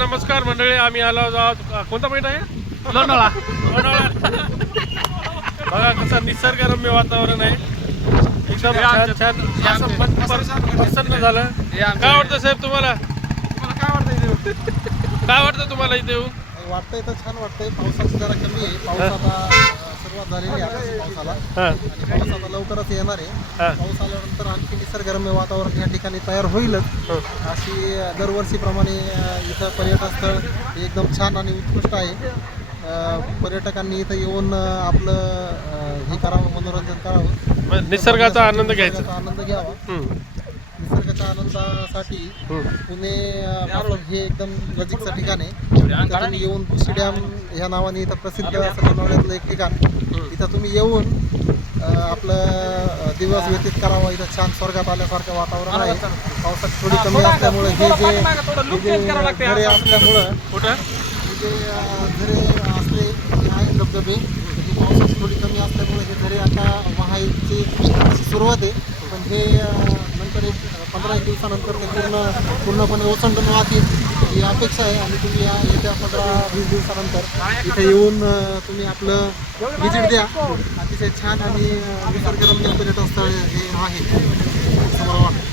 नमस्कार मंडळी, आम्ही आलो आहोत कोणता महिना आहे? लोणावळा. बघा कसं निसर्गरम्य वातावरण आहे, एकदम छान छान असं मन प्रसन्न झालं. काय वाटतं साहेब तुम्हाला? काय वाटतं तुम्हाला इथे येऊन? वाटतंय तर छान वाटतंय. पावसाची जरा कमी आहे. पाऊस आता सुरुवात झालेली आहे पावसाला आणि पाऊस आता लवकरच येणार आहे. पाऊस आल्यानंतर आणखी निसर्गरम्य वातावरण या ठिकाणी तयार होईलच. अशी दरवर्षीप्रमाणे इथं पर्यटन स्थळ एकदम छान आणि उत्कृष्ट आहे. पर्यटकांनी इथं येऊन आपलं हे करावं, मनोरंजन करावं, निसर्गाचा आनंद घ्यायचा, आनंद घ्यावा. निसर्गाच्या आनंदासाठी पुणे हे एकदम नजीकचं ठिकाण आहे. तुम्ही येऊन बुशी डॅम ह्या नावाने इथं प्रसिद्ध असं लोणावळ्यातलं एक ठिकाण, इथं तुम्ही येऊन आपलं दिवस व्यतीत करावा. इथं छान स्वर्गात आल्यासारखं वातावरण आहे. पावसात थोडी कमी असल्यामुळे हे जे झरे असल्यामुळं जे झरे असले हे आहे धबधबे, पावसाची थोडी कमी असल्यामुळे हे झरे आता वाहायची सुरुवात आहे. पण हे नंतर एक 15-1 दिवसानंतर ते पूर्णपणे ओसंडून वाहतील ही अपेक्षा आहे. आणि तुम्ही या येत्या 15-20 दिवसानंतर इथे येऊन तुम्ही आपलं व्हिजिट द्या. अतिशय छान आणि निसर्गरम्य पर्यटन स्थळ हे आहे असं मला वाटतं.